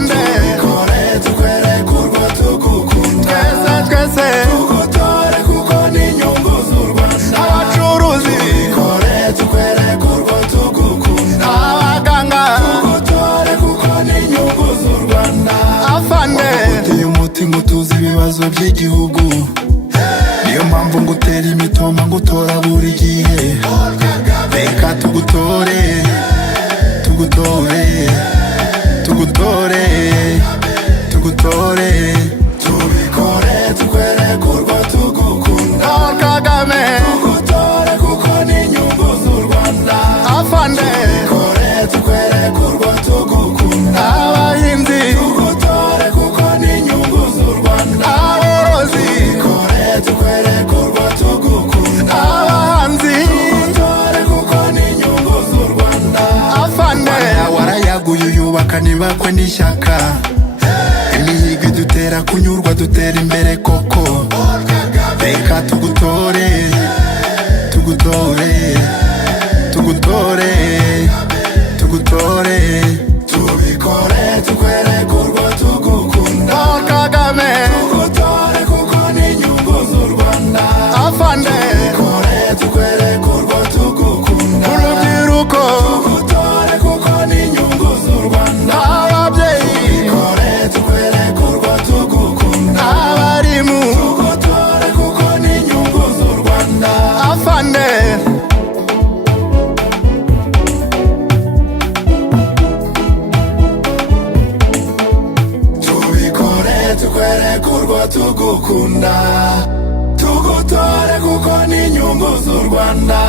afande tubikore tukwereke urwo tugukunda twese tugutore kuko ni inyungu z'u Rwanda abacuruzi tubikore tukwereke urwo tugukunda abaganga tugutore kuko ni inyungu z'u Rwanda afande uteye umutima utuzi ibibazo by'igihugu niyo mpamvu ngutera imitoma ngutora buri gihe reka tugutore tugutore tugutore tugutore tubikore tukwereke urwo tugukunda Paul Kagame tugutore kuko ni inyungu z'u Rwanda afande tubikore tukwereke urwo tugukunda abahinzi tugutore kuko ni inyungu z'u Rwanda aborozi tubikore tukwereke urwo tugukunda abahanzi tugutore kuko ni inyungu z'u Rwanda afande warayaguye uyubaka ntibakwe n'ishyaka imihigo idutera kunyurwa dutera imbere koko reka tugutore tugutore tugutore tugutore tubikore tukwereke urwo tugukunda Paul Kagame tugutore kuko ni inyungu z'u Rwanda afande tubikore tukwereke urwo tugukunda urubyiruko tugutore kuko ni inyungu z'u Rwanda ababyeyi tubikore tukwereke urwo tugukunda abarimu tugutore kuko ni inyungu z'u Rwanda afande tubikore tukwereke urwo tugukunda tugutore kuko ni inyungu z'u Rwanda